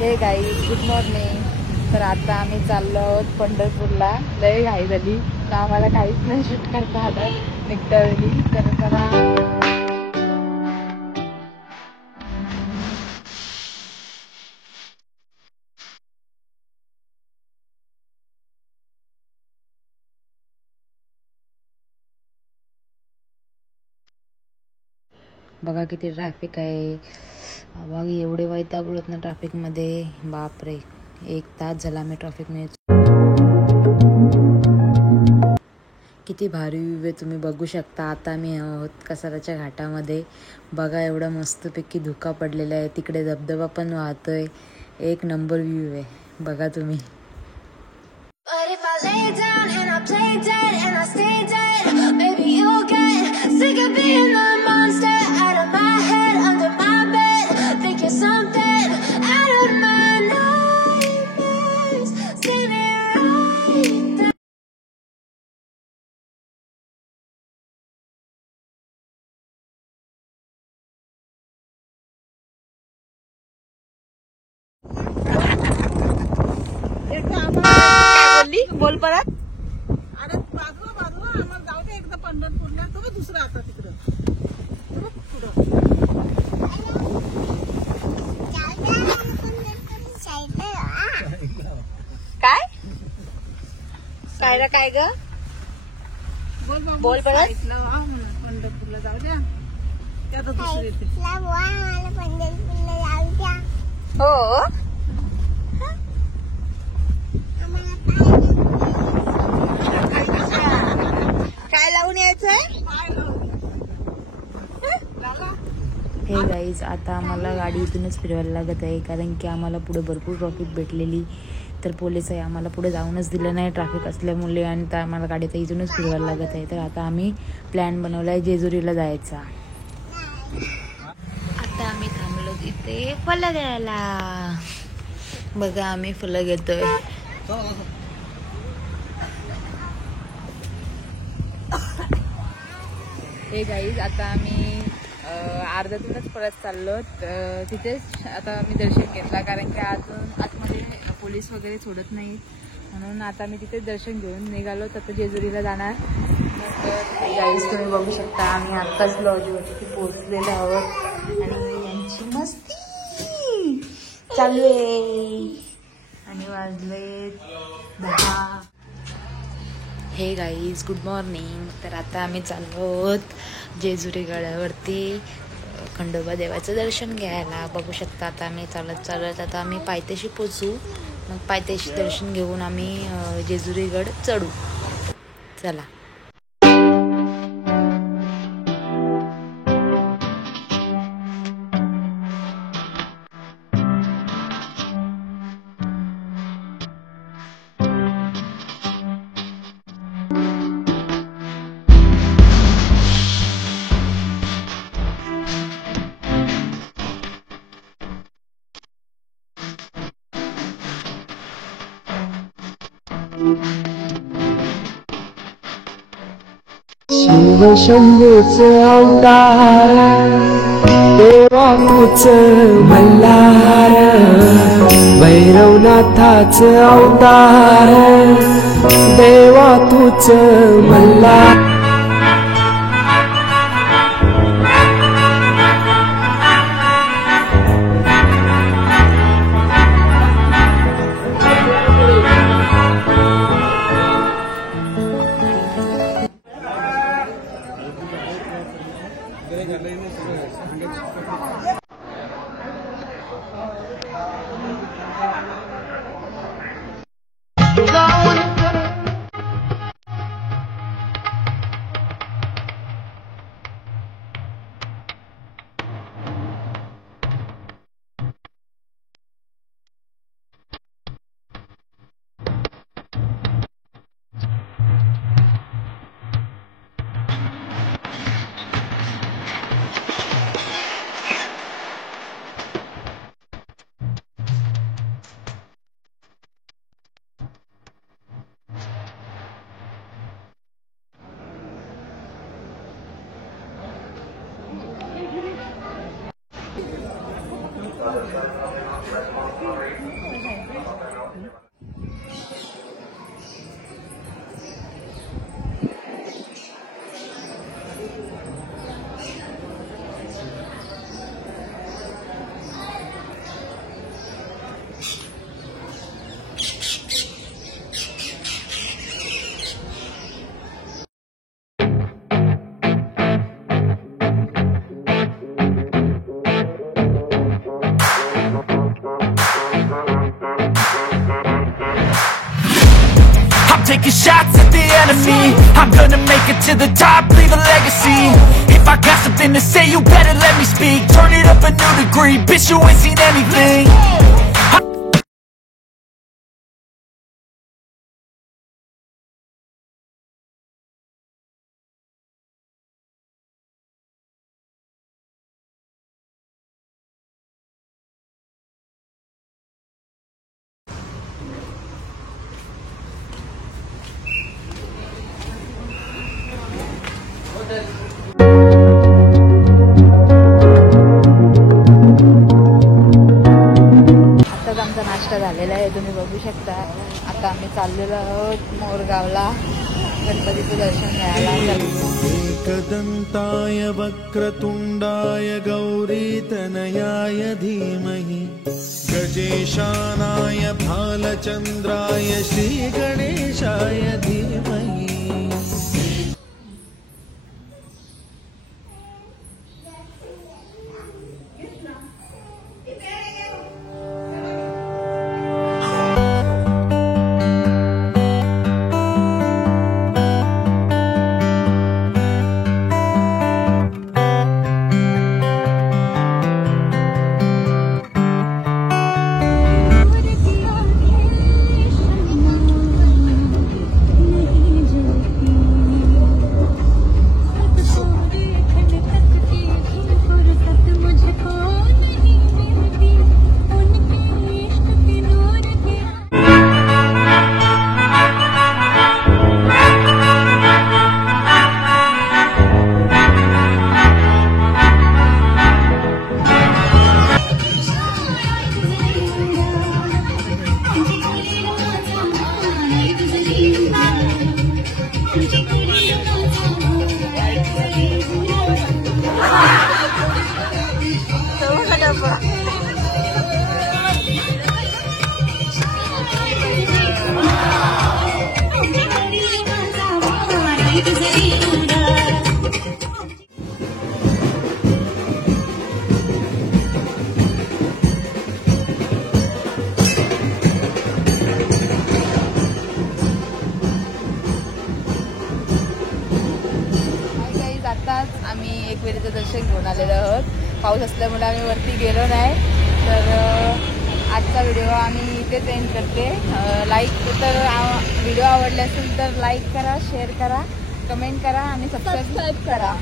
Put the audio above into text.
हे guys good morning. तर आता आम्ही चाललो आहोत पंढरपूरला. लय घाई झाली तर आम्हाला काहीच नाही शूट करता आलं निघता वेळी. तर चला बघा किती ट्रॅफिक आहे. बघ एवढे वैतागलोत ना ट्रॅफिकमध्ये, बापरे. 1 तास झाला मी ट्रॅफिकमध्ये. किती भारी व्ह्यू आहे तुम्ही बघू शकता. आता मी आहोत कसाराच्या घाटामध्ये. बघा एवढा मस्तपैकी धुका पडलेला आहे. तिकडे धबधबा पण वाहतोय. एक नंबर व्ह्यू आहे, बघा तुम्ही. बोल परत. अरे बाजूला आम्हाला जाऊ दे एकदा पंढरपूरला. तो का दुसरा आता तिकडं काय काय काय ग बोल परत. पंढरपूरला जाऊ द्या. त्या तर दुसरी येते. हो काय लावून यायचंय. हे गाईज आता आम्हाला गाडी इथूनच फिरवायला लागत आहे, कारण की आम्हाला पुढे भरपूर ट्रॅफिक भेटलेली. तर पोलीस आहे आम्हाला पुढे जाऊनच दिलं नाही ट्रॅफिक असल्यामुळे, आणि तर आम्हाला गाडी तर इथूनच फिरवायला लागत आहे. तर आता आम्ही प्लॅन बनवला आहे जेजुरीला जायचा. आता आम्ही थांबलो इथे फलं घ्यायला. बघा आम्ही फलं घेतोय. हे गाईज आता आम्ही अर्ध्यातूनच परत चाललो. तिथेच आता आम्ही दर्शन घेतला, कारण की आतमध्ये पोलीस वगैरे सोडत नाहीत, म्हणून आता मी तिथेच दर्शन घेऊन निघालो. तर जेजुरीला जाणार. तर गाईज तुम्ही बघू शकता आम्ही आत्ताच लॉजवरती पोहोचलेलो आहोत, आणि यांची मस्ती चालू आहे. आणि वाजले 10. हे गाईज गुड मॉर्निंग. तर आता आम्ही चाललो आहोत जेजुरी गडावरती खंडोबा देवाचं दर्शन घ्यायला. बघू शकता आता आम्ही चालत आता आम्ही पायथ्याशी पोचू. मग पायथ्याशी दर्शन घेऊन आम्ही जेजुरी गड चढू. चला. शिव शंभूच अवतार, देवा तूच मल्हार. भैरवनाथाच अवतार, देवा तूच Malhar. taking shots at the enemy. I'm gonna make it to the top, leave a legacy. If I got something to say, you better let me speak. Turn it up a new degree, bitch, you ain't seen anything. आताच आमचा नाश्ता झालेला आहे, तुम्ही बघू शकता. आता आम्ही चाललेलो आहोत मोरगावला गणपतीचं दर्शन घ्यायला. एकदन्ताय वक्रतुण्डाय गौरीतनयाय धीमहि गजेशानाय भालचन्द्राय श्रीगणेशाय धीमहि. आताच आम्ही एकविरेचं दर्शन घेऊन आलेलो आहोत. पाऊस असल्यामुळे आम्ही वरती गेलो नाही. तर आजचा व्हिडिओ आम्ही इथेच एंड करते. व्हिडिओ आवडले असेल तर लाईक करा, शेअर करा, कमेंट करा आणि सबस्क्राईब करा.